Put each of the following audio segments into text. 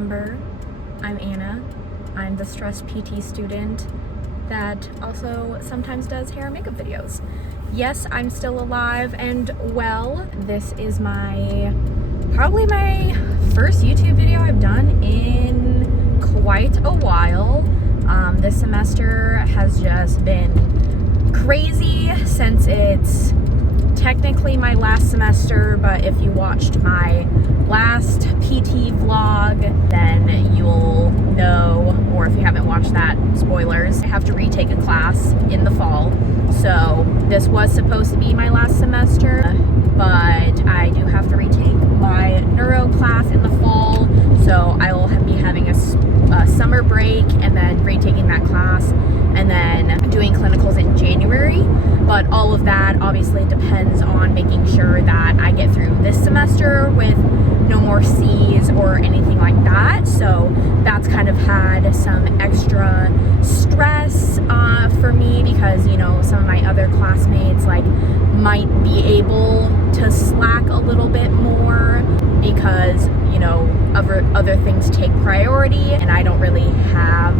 remember, I'm Anna. I'm the stressed PT student that also sometimes does hair and makeup videos. Yes, I'm still alive and well. This is probably my first YouTube video I've done in quite a while. This semester has just been crazy since it's technically my last semester, but if you watched my last PT vlog, then you'll know, or if you haven't watched that, spoilers, I have to retake a class in the fall. So this was supposed to be my last semester, but I do have to retake my neuro class in the fall, so I will be having a summer break and then retaking that class and then doing clinicals in January. But all of that obviously depends on making sure that I get through this semester with no more C's or anything like that. So that's kind of had some extra stress for me because, you know, some of my other classmates might be able to slack a little bit more because, you know, other things take priority and I don't really have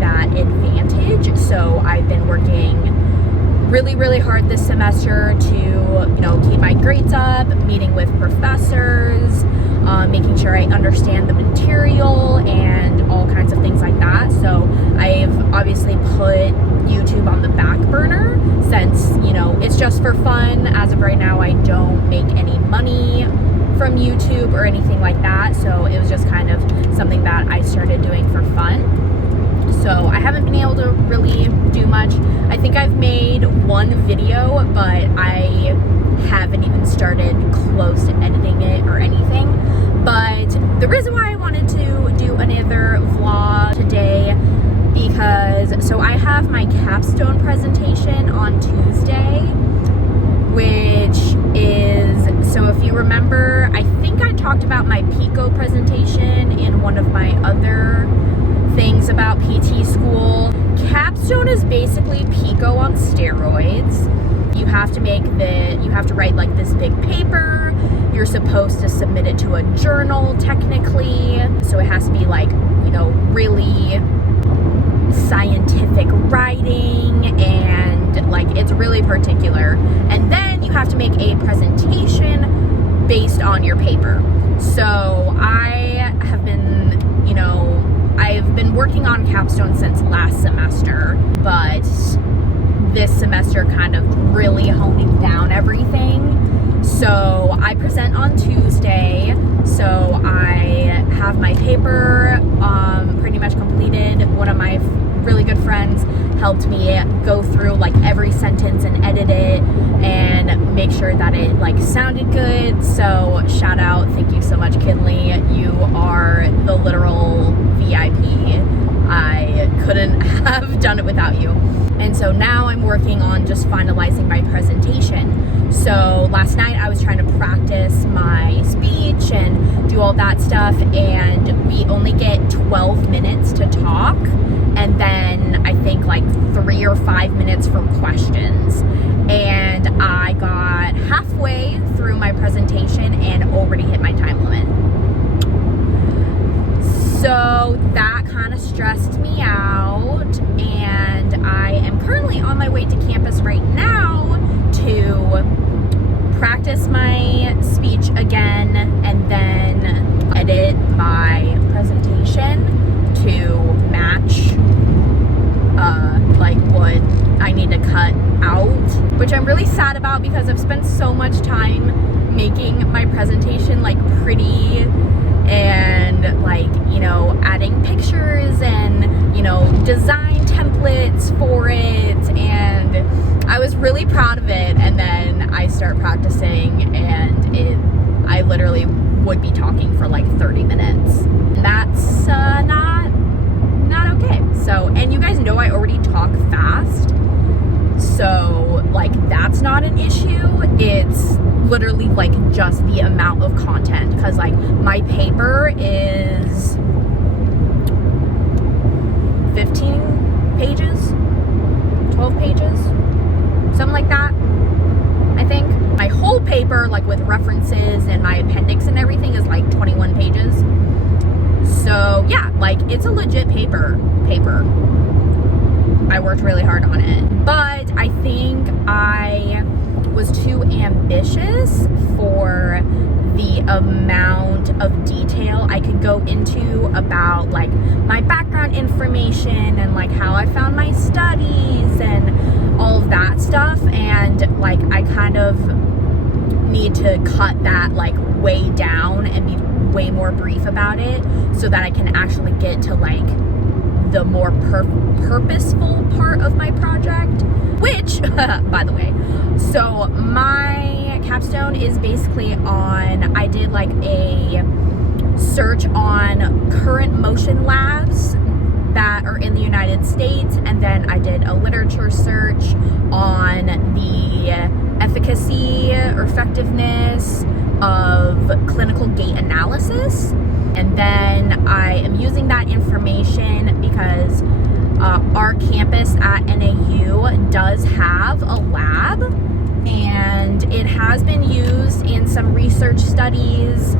that advantage. So I've been working really hard this semester to, you know, keep my grades up, meeting with professors, making sure I understand the material and all kinds of things like that. So I've obviously put YouTube on the back burner since, you know, it's just for fun. As of right now, I don't make any money from YouTube or anything like that. So it was just kind of something that I started doing for fun. So I haven't been able to really do much. I think I've made one video, but I haven't even started close to editing it or anything. But the reason why I wanted to do another vlog today, because so I have my capstone presentation on Tuesday, which is, so if you remember, I think I talked about my PICO presentation in one of my other things about PT school. Capstone is basically PICO on steroids. You have to write like this big paper. You're supposed to submit it to a journal technically. So it has to be like, you know, really scientific writing and like it's really particular. And then you have to make a presentation based on your paper. So I have been, you know, I've been working on capstone since last semester, but this semester kind of really honing down everything. So I present on Tuesday, so I have my paper pretty much completed. One of my really good friends helped me go through like every sentence and edit it and make sure that it like sounded good. So shout out, thank you so much, Kinley. You are the literal VIP. I couldn't have done it without you. And so now I'm working on just finalizing my presentation. So last night I was trying to practice my speech and do all that stuff, and we only get 12 minutes to talk and then I think like 3 or 5 minutes for questions. And I got halfway through my presentation and already hit my time limit. So that kind of stressed me out, and I am currently on my way to campus right now to practice my speech again and then edit my presentation to match like what I need to cut out, which I'm really sad about because I've spent so much time making my presentation like pretty and like, you know, adding pictures and, you know, design templates for it, and I was really proud of it. And then I start practicing and I literally would be talking for like 30 minutes. That's not okay. So, and you guys know I already talk fast, so like that's not an issue. It's literally like just the amount of content, because like my paper is 15 pages, 12 pages, something like that. I think my whole paper, like with references and my appendix and everything, is like 21 pages. So yeah, like it's a legit paper. I worked really hard on it, but I think I was too ambitious for the amount of detail I could go into about like my background information and like how I found my studies and all of that stuff. And like I kind of need to cut that like way down and be way more brief about it so that I can actually get to like the more purposeful part of my project, which by the way, so my capstone is basically on, I did like a search on current motion labs that are in the United States, and then I did a literature search on the efficacy or effectiveness of clinical gait analysis. And then I am using that information because our campus at NAU does have a lab, and it has been used in some research studies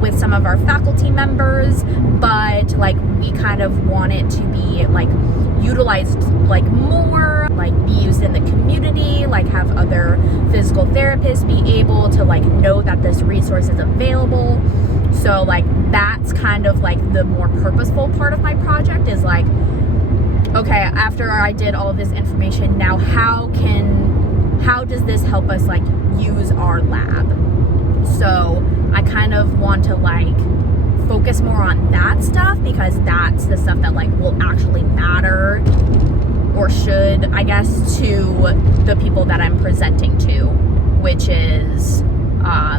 with some of our faculty members, but like we kind of want it to be like utilized like more, like be used in the community, like have other physical therapists be able to like know that this resource is available. So like that's kind of like the more purposeful part of my project is like, okay, after I did all of this information, now how does this help us like use our lab? So I kind of want to like focus more on that stuff because that's the stuff that like will actually matter, or should, I guess, to the people that I'm presenting to, which is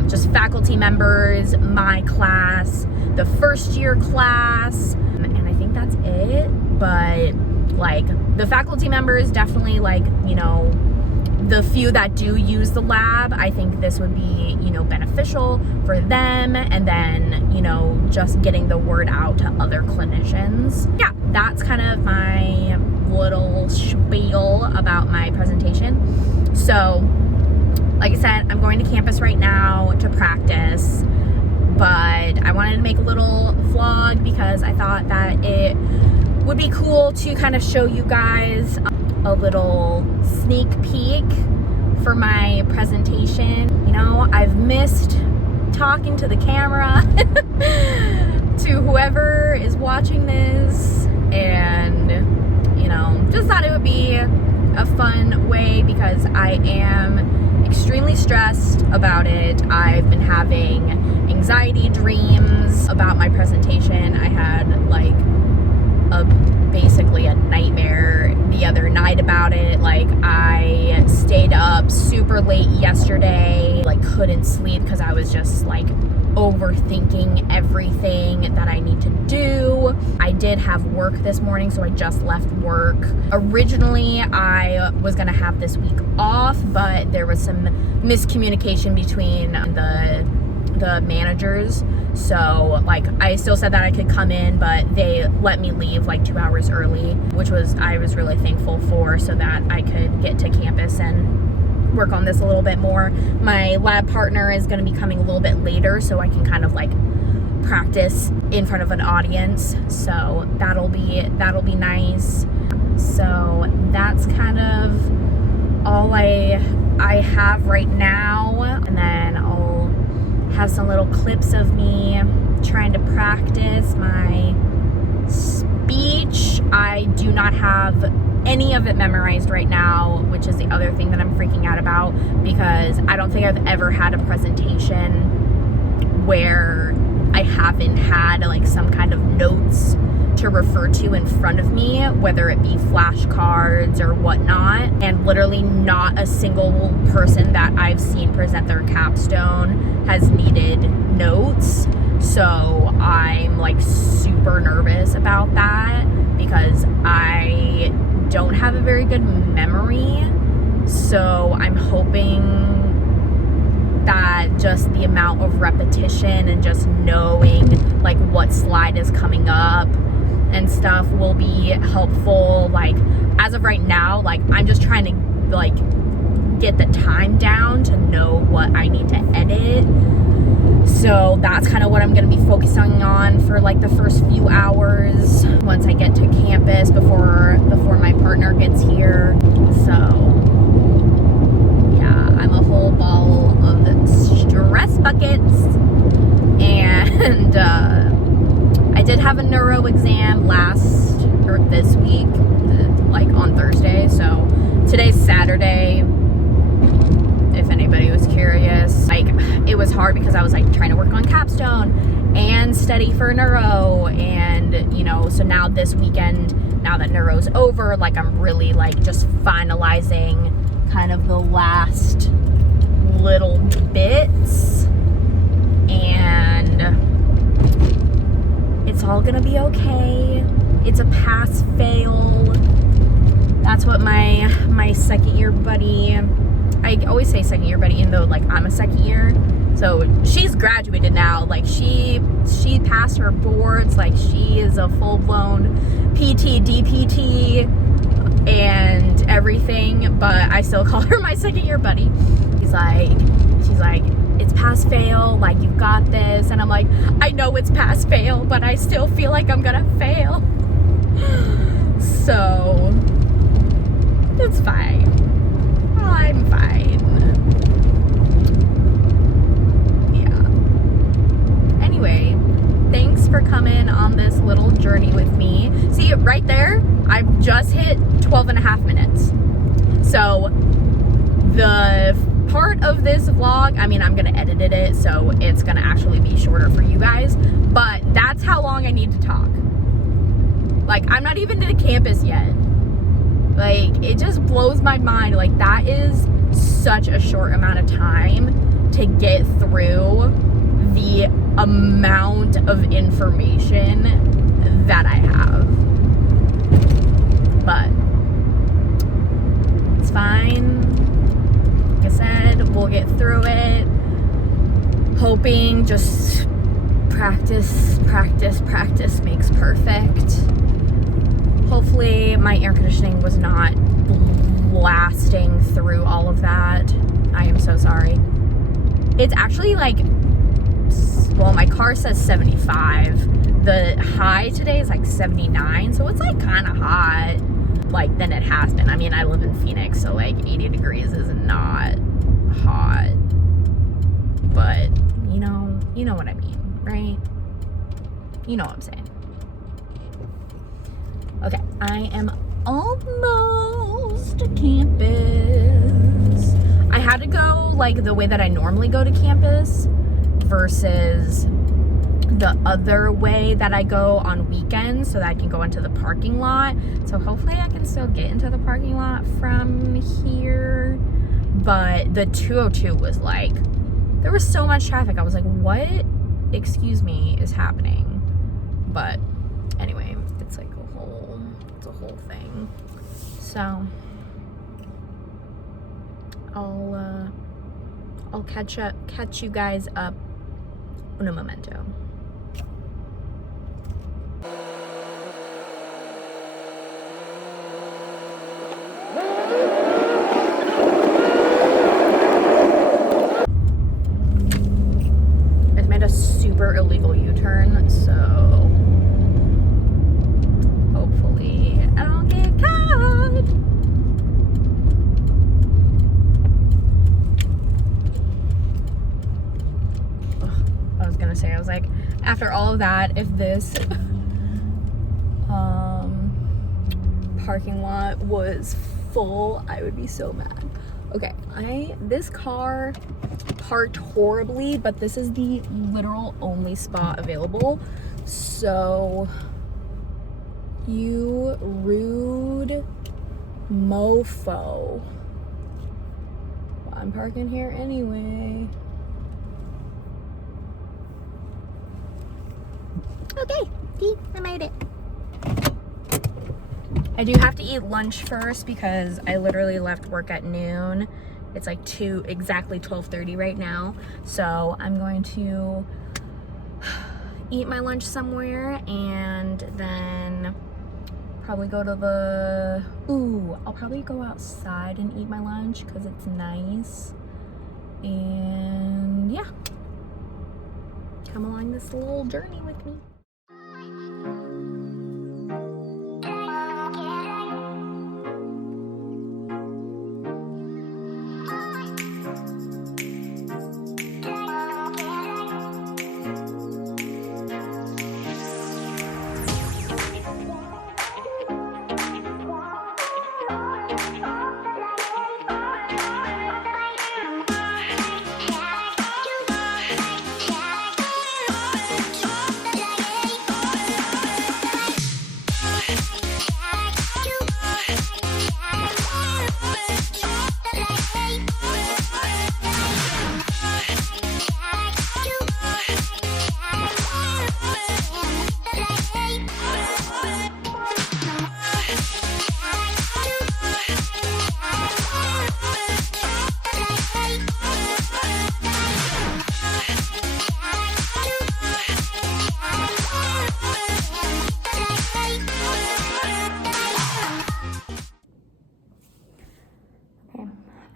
just faculty members, my class, the first year class, and I think that's it. But like the faculty members definitely, like, you know, the few that do use the lab, I think this would be, you know, beneficial for them, and then, you know, just getting the word out to other clinicians. Yeah, that's kind of my little spiel about my presentation. So like I said, I'm going to campus right now to practice, but I wanted to make a little vlog because I thought that it would be cool to kind of show you guys a little sneak peek for my presentation. You know, I've missed talking to the camera to whoever is watching this, and you know, just thought it would be a fun way because I am extremely stressed about it. I've been having anxiety dreams about my presentation. I had like basically a nightmare the other night about it. Like I stayed up super late yesterday, like couldn't sleep because I was just like overthinking everything that I need to do. I did have work this morning, so I just left work. Originally, I was gonna have this week off, but there was some miscommunication between the managers. So like I still said that I could come in, but they let me leave like 2 hours early, which I was really thankful for, so that I could get to campus and work on this a little bit more. My lab partner is going to be coming a little bit later, so I can kind of like practice in front of an audience. So that'll be nice. So that's kind of all I have right now, and then I'll have some little clips of me trying to practice my speech. I do not have any of it memorized right now, which is the other thing that I'm freaking out about, because I don't think I've ever had a presentation where I haven't had like some kind of notes to refer to in front of me, whether it be flashcards or whatnot. And literally not a single person that I've seen present their capstone has needed notes. So I'm like super nervous about that because I don't have a very good memory. So I'm hoping that just the amount of repetition and just knowing like what slide is coming up and stuff will be helpful. Like as of right now, like I'm just trying to like get the time down to know what I need to edit. So that's kind of what I'm going to be focusing on for like the first few hours once I get to campus before my partner gets here. So yeah, I'm a whole ball of stress buckets. And I did have a neuro exam this week, like on Thursday. So today's Saturday. If anybody was curious, like it was hard because I was like trying to work on Capstone and study for neuro, and you know, so now this weekend, now that neuro's over, like I'm really like just finalizing kind of the last little bits, and it's all gonna be okay. It's a pass fail. That's what my second year buddy, I always say second year buddy, even though like I'm a second year. So she's graduated now. Like she passed her boards. Like she is a full-blown PT, DPT, and everything. But I still call her my second year buddy. She's like, it's pass fail. Like, you've got this. And I'm like, I know it's pass fail, but I still feel like I'm gonna fail. So it's fine. I'm fine. Yeah. Anyway, thanks for coming on this little journey with me. See, right there, I've just hit 12 and a half minutes. So the part of this vlog, I mean, I'm gonna edit it, so it's gonna actually be shorter for you guys, but that's how long I need to talk. Like, I'm not even to the campus yet. Like, it just blows my mind. Like, that is such a short amount of time to get through the amount of information that I have. But it's fine. Like I said, we'll get through it. Hoping just practice makes perfect. Hopefully my air conditioning was not blasting through all of that. I am so sorry. It's actually like, well, my car says 75. The high today is like 79, so it's like kind of hot, like, than it has been. I mean, I live in Phoenix, so like 80 degrees is not hot, but you know what I mean, right? You know what I'm saying. Okay, I am almost to campus. I had to go like the way that I normally go to campus versus the other way that I go on weekends so that I can go into the parking lot. So hopefully I can still get into the parking lot from here. But the 202 was like, there was so much traffic. I was like, what, excuse me, is happening? But anyway, it's like a whole thing. So I'll catch you guys up in a momento. It's made a super illegal U-turn, so hopefully I don't get caught. I was gonna say, I was like, after all of that, if this parking lot was full, I would be so mad. Okay, this car parked horribly, but this is the literal only spot available. So, you rude mofo. Well, I'm parking here anyway. Okay, see, I made it. I do have to eat lunch first because I literally left work at noon. It's like exactly 12:30 right now. So I'm going to eat my lunch somewhere and then probably go to I'll probably go outside and eat my lunch because it's nice. And yeah. come along this little journey with me.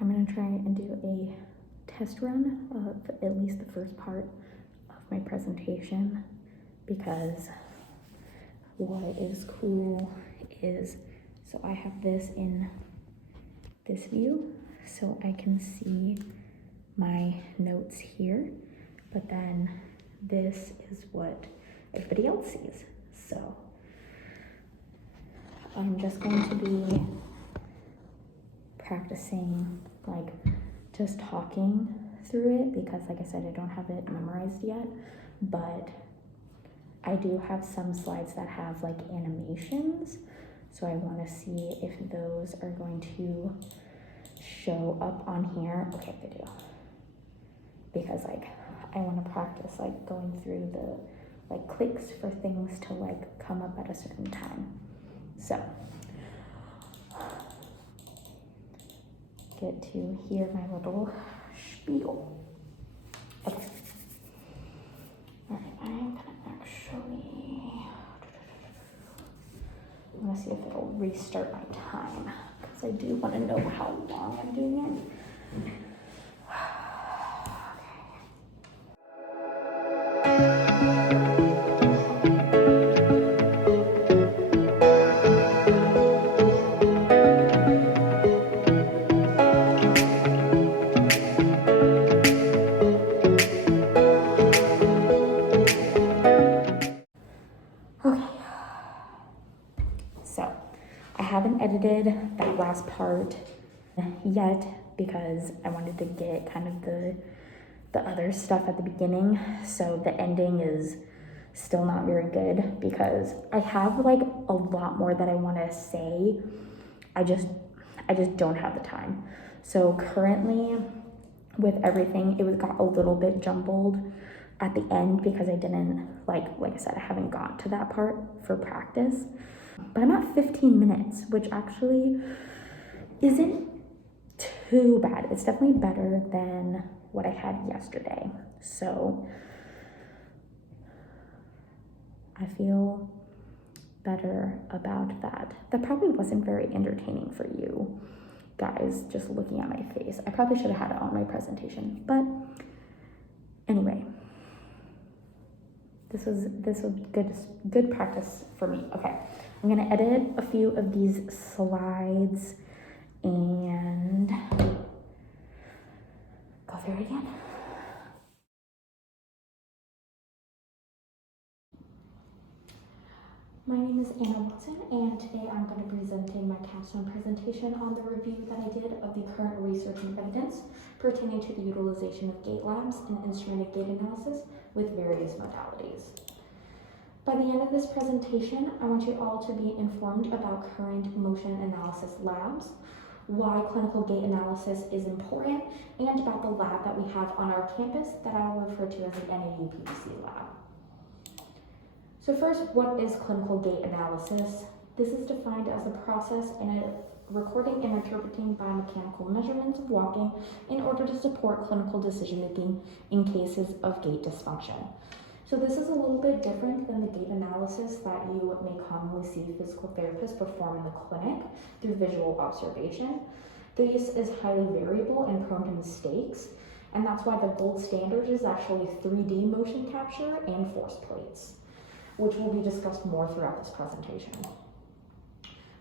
I'm gonna try and do a test run of at least the first part of my presentation, because what is cool is, so I have this in this view, so I can see my notes here, but then this is what everybody else sees. So I'm just going to be practicing like just talking through it, because like I said, I don't have it memorized yet, but I do have some slides that have like animations, so I want to see if those are going to show up on here. Okay, they do, because like I want to practice like going through the like clicks for things to like come up at a certain time. So get to hear my little spiel. Okay. All right, I'm gonna see if it'll restart my time, because I do want to know how long I'm doing it. I haven't edited that last part yet, because I wanted to get kind of the other stuff at the beginning, so the ending is still not very good, because I have like a lot more that I want to say. I just don't have the time. So currently with everything, it got a little bit jumbled at the end, because I didn't like I said, I haven't got to that part for practice. But I'm at 15 minutes, which actually isn't too bad. It's definitely better than what I had yesterday. So I feel better about that. That probably wasn't very entertaining for you guys, just looking at my face. I probably should have had it on my presentation, but anyway, this was good practice for me. Okay, I'm gonna edit a few of these slides and go through it again. My name is Anna Watson, and today I'm going to be presenting my capstone presentation on the review that I did of the current research and evidence pertaining to the utilization of gate labs and instrumented gate analysis with various modalities. By the end of this presentation, I want you all to be informed about current motion analysis labs, why clinical gate analysis is important, and about the lab that we have on our campus that I will refer to as the NAU-PVC lab. So first, what is clinical gait analysis? This is defined as a process in recording and interpreting biomechanical measurements of walking in order to support clinical decision-making in cases of gait dysfunction. So this is a little bit different than the gait analysis that you may commonly see physical therapists perform in the clinic through visual observation. This is highly variable and prone to mistakes, and that's why the gold standard is actually 3D motion capture and force plates, which will be discussed more throughout this presentation.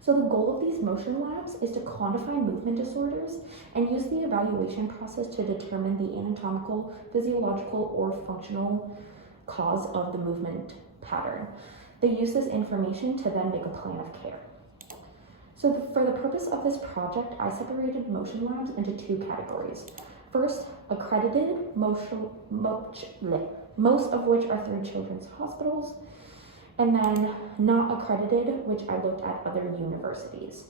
So the goal of these motion labs is to quantify movement disorders and use the evaluation process to determine the anatomical, physiological, or functional cause of the movement pattern. They use this information to then make a plan of care. So for the purpose of this project, I separated motion labs into two categories. First, accredited, most of which are through children's hospitals, and then not accredited, which I looked at other universities.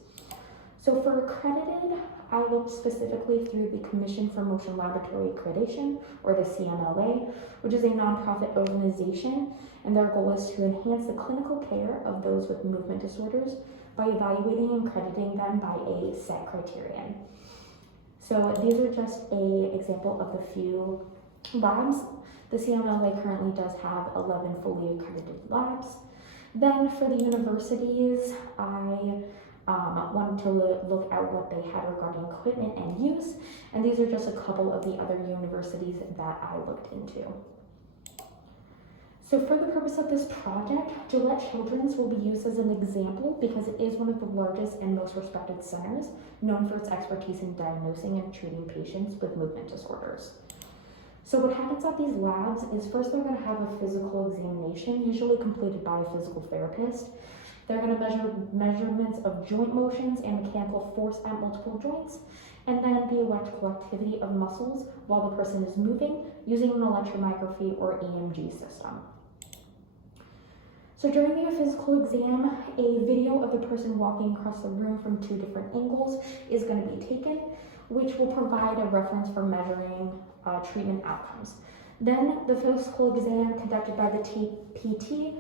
So for accredited, I looked specifically through the Commission for Motion Laboratory Accreditation, or the CMLA, which is a nonprofit organization, and their goal is to enhance the clinical care of those with movement disorders by evaluating and crediting them by a set criterion. So these are just an example of the few labs. The CMLA currently does have 11 fully accredited labs. Then for the universities, I wanted to look at what they had regarding equipment and use, and these are just a couple of the other universities that I looked into. So for the purpose of this project, Gillette Children's will be used as an example because it is one of the largest and most respected centers, known for its expertise in diagnosing and treating patients with movement disorders. So what happens at these labs is first they're going to have a physical examination, usually completed by a physical therapist. They're going to measure measurements of joint motions and mechanical force at multiple joints, and then the electrical activity of muscles while the person is moving using an electromyography or EMG system. So during the physical exam, a video of the person walking across the room from two different angles is going to be taken, which will provide a reference for measuring treatment outcomes. Then the physical exam conducted by the PT,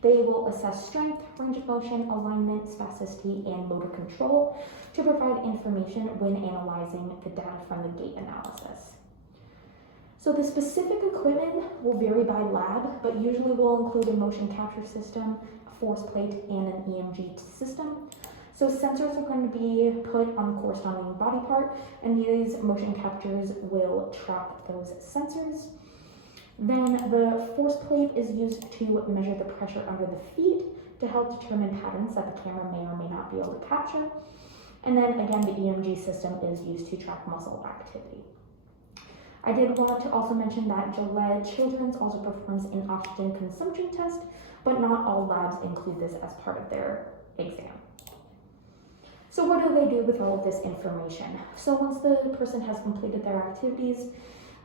they will assess strength, range of motion, alignment, spasticity, and motor control to provide information when analyzing the data from the gait analysis. So the specific equipment will vary by lab, but usually will include a motion capture system, a force plate, and an EMG system. So sensors are going to be put on the corresponding body part, and these motion captures will track those sensors. Then the force plate is used to measure the pressure under the feet to help determine patterns that the camera may or may not be able to capture. And then again, the EMG system is used to track muscle activity. I did want to also mention that Gillette Children's also performs an oxygen consumption test, but not all labs include this as part of their exam. So what do they do with all of this information? So once the person has completed their activities,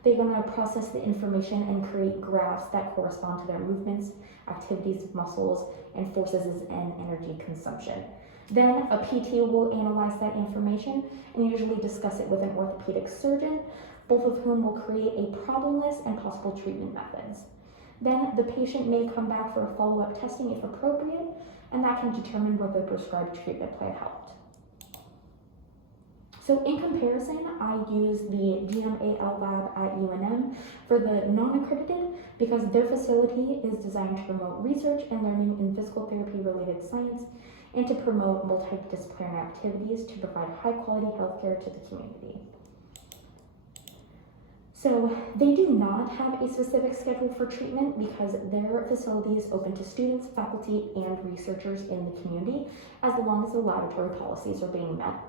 they're going to process the information and create graphs that correspond to their movements, activities of muscles, and forces and energy consumption. Then a PT will analyze that information and usually discuss it with an orthopedic surgeon, both of whom will create a problem list and possible treatment methods. Then the patient may come back for a follow-up testing if appropriate, and that can determine whether the prescribed treatment plan helped. So in comparison, I use the GMAL lab at UNM for the non-accredited because their facility is designed to promote research and learning in physical therapy related science and to promote multidisciplinary activities to provide high quality healthcare to the community. So they do not have a specific schedule for treatment because their facility is open to students, faculty, and researchers in the community as long as the laboratory policies are being met.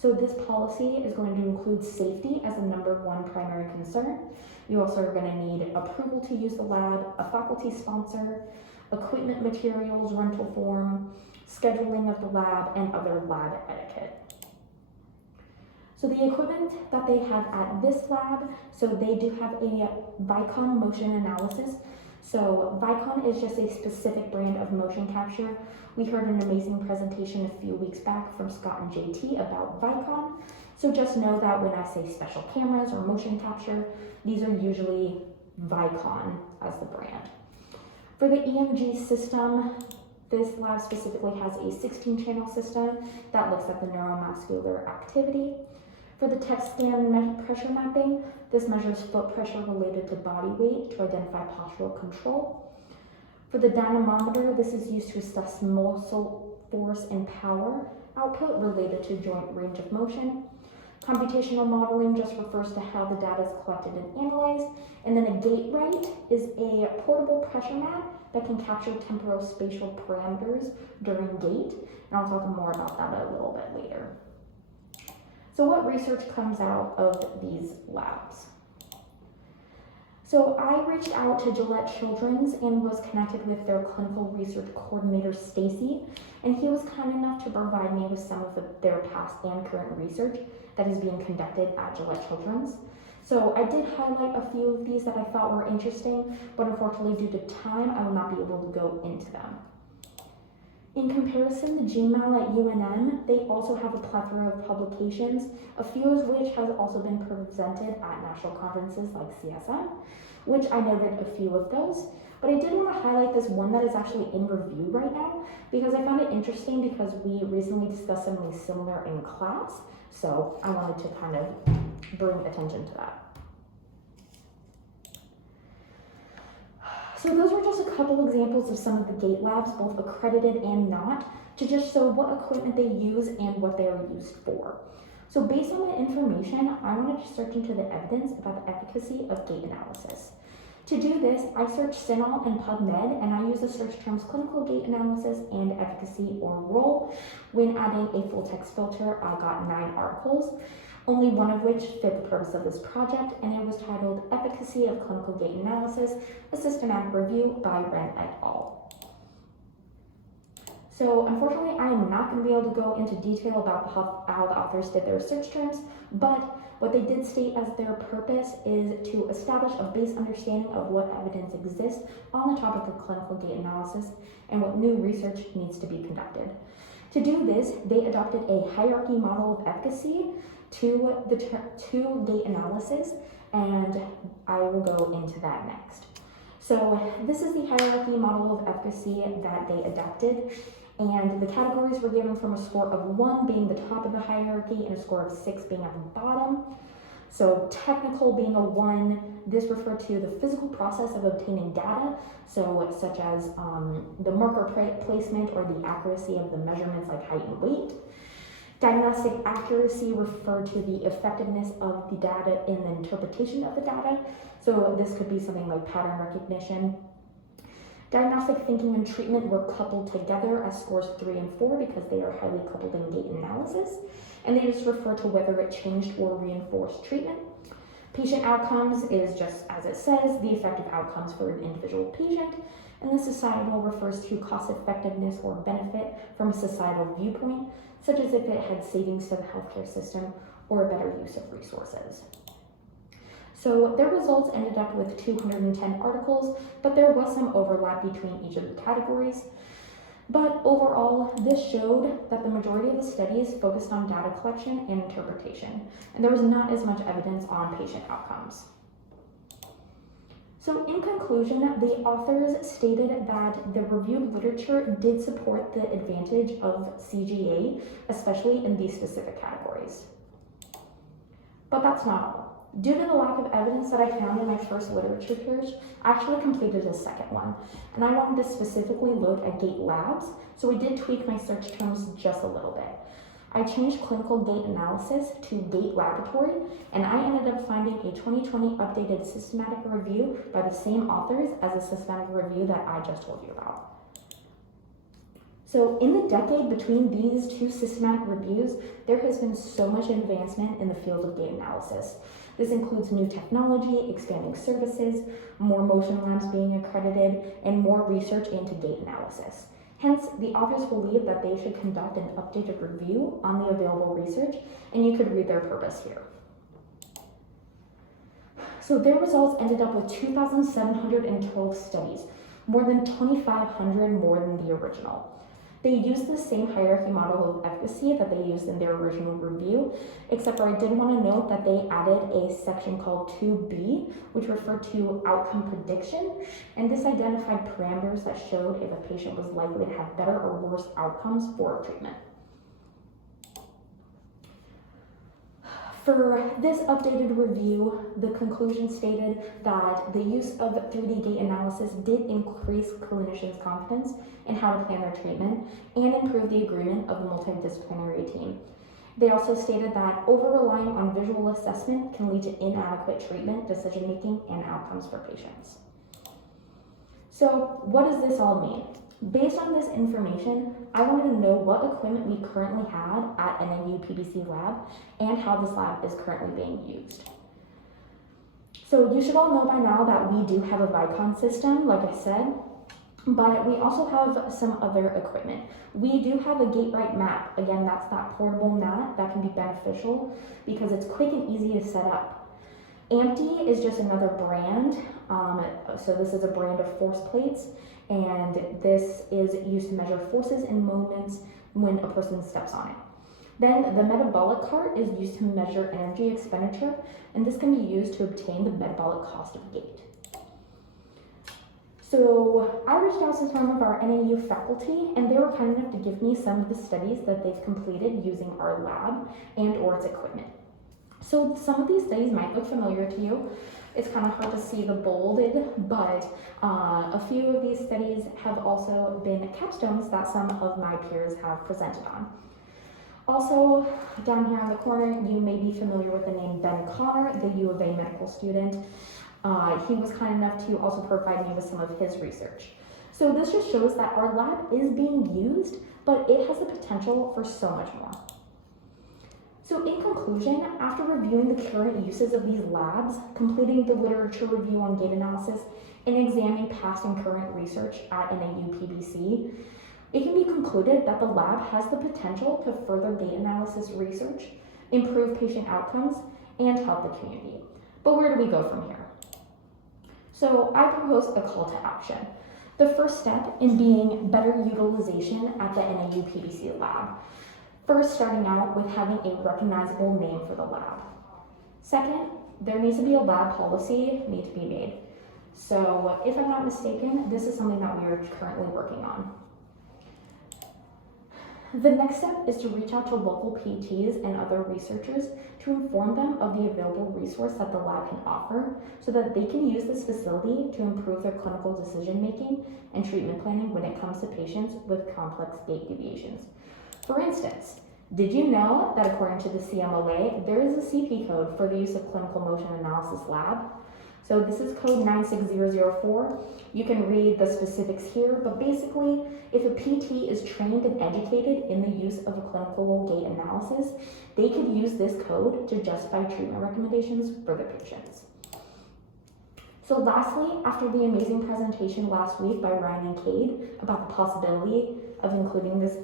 So this policy is going to include safety as the number one primary concern. You also are going to need approval to use the lab, a faculty sponsor, equipment materials, rental form, scheduling of the lab, and other lab etiquette. So the equipment that they have at this lab, so they do have a Vicon motion analysis. So Vicon is just a specific brand of motion capture. We heard an amazing presentation a few weeks back from Scott and JT about Vicon. So just know that when I say special cameras or motion capture, these are usually Vicon as the brand. For the EMG system, this lab specifically has a 16-channel system that looks at the neuromuscular activity. For the TET scan pressure mapping, this measures foot pressure related to body weight to identify postural control. For the dynamometer, this is used to assess muscle force and power output related to joint range of motion. Computational modeling just refers to how the data is collected and analyzed. And then a gate-write is a portable pressure map that can capture temporal-spatial parameters during gate. And I'll talk more about that a little bit later. So what research comes out of these labs? So I reached out to Gillette Children's and was connected with their clinical research coordinator, Stacy, and he was kind enough to provide me with some of their past and current research that is being conducted at Gillette Children's. So I did highlight a few of these that I thought were interesting, but unfortunately due to time, I will not be able to go into them. In comparison, the GMAL at UNM, they also have a plethora of publications, a few of which has also been presented at national conferences like CSM, which I noted a few of those. But I did want to highlight this one that is actually in review right now because I found it interesting because we recently discussed something similar in class. So I wanted to kind of bring attention to that. So those were just a couple examples of some of the gate labs, both accredited and not, to just show what equipment they use and what they are used for. So based on that information, I wanted to search into the evidence about the efficacy of gate analysis. To do this, I searched CINAHL and PubMed, and I used the search terms clinical gate analysis and efficacy or role. When adding a full text filter, I got 9 articles, only one of which fit the purpose of this project, and it was titled Efficacy of Clinical Gate Analysis, a Systematic Review by Wren et al. So unfortunately, I am not going to be able to go into detail about how the authors did their search terms, but what they did state as their purpose is to establish a base understanding of what evidence exists on the topic of clinical gait analysis and what new research needs to be conducted. To do this, they adopted a hierarchy model of efficacy to gait analysis, and I will go into that next. So this is the hierarchy model of efficacy that they adopted. And the categories were given from a score of 1 being the top of the hierarchy and a score of 6 being at the bottom. So technical being a 1, this referred to the physical process of obtaining data, so such as the marker placement or the accuracy of the measurements like height and weight. Diagnostic accuracy referred to the effectiveness of the data in the interpretation of the data. So this could be something like pattern recognition. Diagnostic thinking and treatment were coupled together as scores 3 and 4 because they are highly coupled in gait analysis, and they just refer to whether it changed or reinforced treatment. Patient outcomes is just as it says, the effective outcomes for an individual patient, and the societal refers to cost effectiveness or benefit from a societal viewpoint, such as if it had savings to the healthcare system or a better use of resources. So their results ended up with 210 articles, but there was some overlap between each of the categories. But overall, this showed that the majority of the studies focused on data collection and interpretation, and there was not as much evidence on patient outcomes. So in conclusion, the authors stated that the reviewed literature did support the advantage of CGA, especially in these specific categories. But that's not all. Due to the lack of evidence that I found in my first literature search, I actually completed a second one, and I wanted to specifically look at gait labs, so we did tweak my search terms just a little bit. I changed clinical gait analysis to gait laboratory, and I ended up finding a 2020 updated systematic review by the same authors as the systematic review that I just told you about. So in the decade between these two systematic reviews, there has been so much advancement in the field of gait analysis. This includes new technology, expanding services, more motion labs being accredited, and more research into gait analysis. Hence, the authors believe that they should conduct an updated review on the available research, and you could read their purpose here. So their results ended up with 2,712 studies, more than 2,500 more than the original. They used the same hierarchy model of efficacy that they used in their original review, except for I did want to note that they added a section called 2B, which referred to outcome prediction, and this identified parameters that showed if a patient was likely to have better or worse outcomes for treatment. For this updated review, the conclusion stated that the use of 3D gait analysis did increase clinicians' confidence in how to plan their treatment and improve the agreement of the multidisciplinary team. They also stated that over-relying on visual assessment can lead to inadequate treatment, decision-making, and outcomes for patients. So what does this all mean? Based on this information, I wanted to know what equipment we currently had at NAU PBC lab and how this lab is currently being used. So you should all know by now that we do have a Vicon system, like I said, but we also have some other equipment. We do have a GateWrite mat. Again, that's that portable mat that can be beneficial because it's quick and easy to set up. AMPTY is just another brand. So this is a brand of force plates, and this is used to measure forces and moments when a person steps on it. Then the metabolic cart is used to measure energy expenditure, and this can be used to obtain the metabolic cost of gait. So I reached out to some of our NAU faculty, and they were kind enough to give me some of the studies that they've completed using our lab and or its equipment. So some of these studies might look familiar to you. It's kind of hard to see the bolded, but a few of these studies have also been capstones that some of my peers have presented on. Also, down here on the corner, you may be familiar with the name Ben Connor, the U of A medical student. He was kind enough to also provide me with some of his research. So this just shows that our lab is being used, but it has the potential for so much more. So in conclusion, after reviewing the current uses of these labs, completing the literature review on gait analysis, and examining past and current research at NAU PBC, it can be concluded that the lab has the potential to further gait analysis research, improve patient outcomes, and help the community. But where do we go from here? So I propose a call to action. The first step in being better utilization at the NAU PBC lab. First, starting out with having a recognizable name for the lab. Second, there needs to be a lab policy need to be made. So if I'm not mistaken, this is something that we are currently working on. The next step is to reach out to local PTs and other researchers to inform them of the available resource that the lab can offer so that they can use this facility to improve their clinical decision making and treatment planning when it comes to patients with complex gait deviations. For instance, did you know that according to the CMOA, there is a CP code for the use of clinical motion analysis lab? So this is code 96004. You can read the specifics here, but basically, if a PT is trained and educated in the use of a clinical gait analysis, they could use this code to justify treatment recommendations for their patients. So lastly, after the amazing presentation last week by Ryan and Cade about the possibility of including this,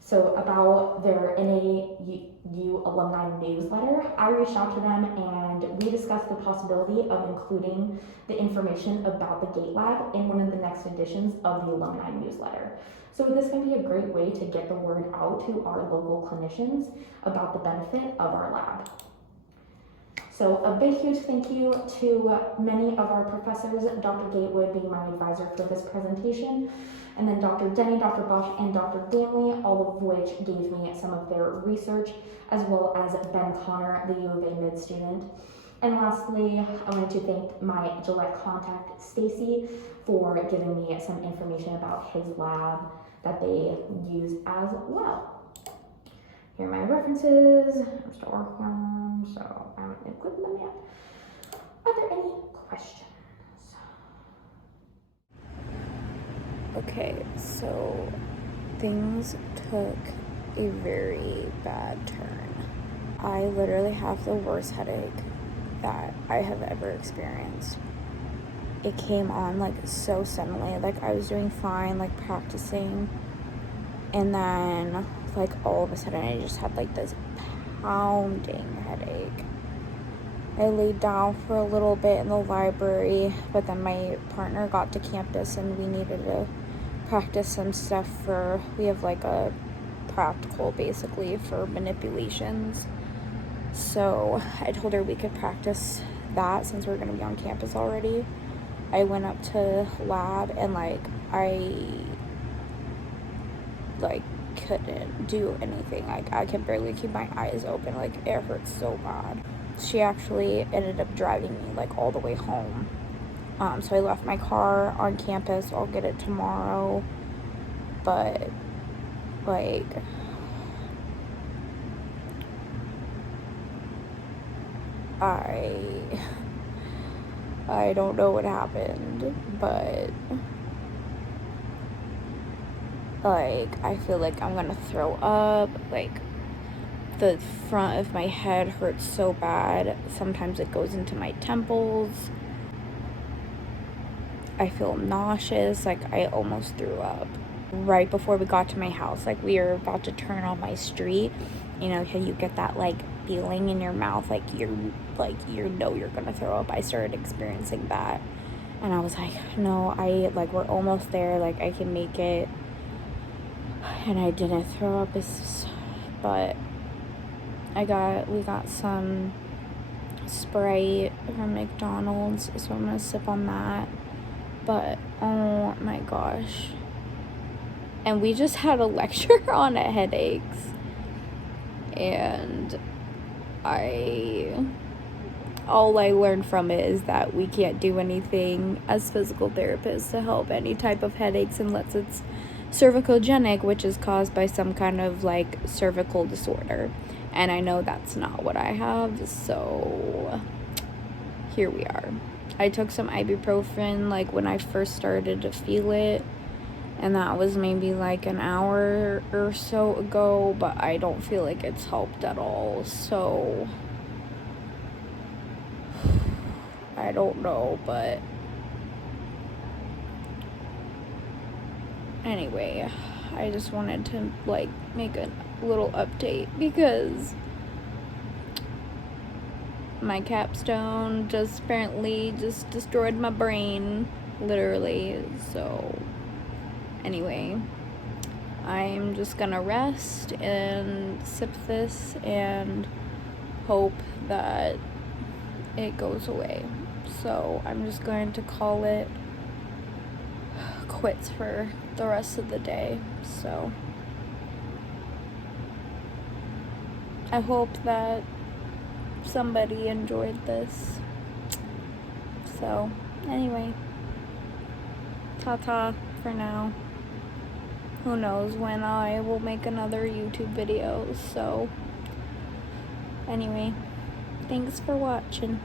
so about their NAU alumni newsletter, I reached out to them and we discussed the possibility of including the information about the Gait Lab in one of the next editions of the alumni newsletter. So this can be a great way to get the word out to our local clinicians about the benefit of our lab. So a big, huge thank you to many of our professors, Dr. GateWYD being my advisor for this presentation, and then Dr. Denny, Dr. Bosch, and Dr. Danley, all of which gave me some of their research, as well as Ben Connor, the U of A mid student. And lastly, I wanted to thank my Gillette contact, Stacy, for giving me some information about his lab that they use as well. Here are my references. I'm still working on them, so I haven't included them yet. Are there any questions? Okay, so things took a very bad turn. I literally have the worst headache that I have ever experienced. It came on like so suddenly, like I was doing fine, like practicing, and then like all of a sudden I just had like this pounding headache. I laid down for a little bit in the library, but then my partner got to campus and we needed to practice some stuff we have like a practical basically for manipulations. So I told her we could practice that since we're going to be on campus already. I went up to lab and I couldn't do anything. I could barely keep my eyes open. Like it hurt so bad. She actually ended up driving me all the way home. So I left my car on campus. I'll get it tomorrow. But I don't know what happened, but like I feel like I'm gonna throw up. Like the front of my head hurts so bad. Sometimes it goes into my temples. I feel nauseous, like I almost threw up. Right before we got to my house, like we were about to turn on my street, you know, how you get that like feeling in your mouth, like you know you're gonna throw up. I started experiencing that, and I was like, no, we're almost there, like I can make it. And I didn't throw up, but we got some Sprite from McDonald's, so I'm gonna sip on that. But oh my gosh. And we just had a lecture on headaches, and all I learned from it is that we can't do anything as physical therapists to help any type of headaches unless it's cervicogenic, which is caused by some kind of like cervical disorder. And I know that's not what I have, so here we are. I took some ibuprofen like when I first started to feel it, and that was maybe like an hour or so ago, but I don't feel like it's helped at all, so I don't know. But anyway, I just wanted to like make a little update because my capstone just apparently just destroyed my brain, literally. So anyway, I'm just gonna rest and sip this and hope that it goes away. So I'm just going to call it quits for the rest of the day. So I hope that somebody enjoyed this. So anyway, ta-ta for now. Who knows when I will make another YouTube video. So anyway, thanks for watching.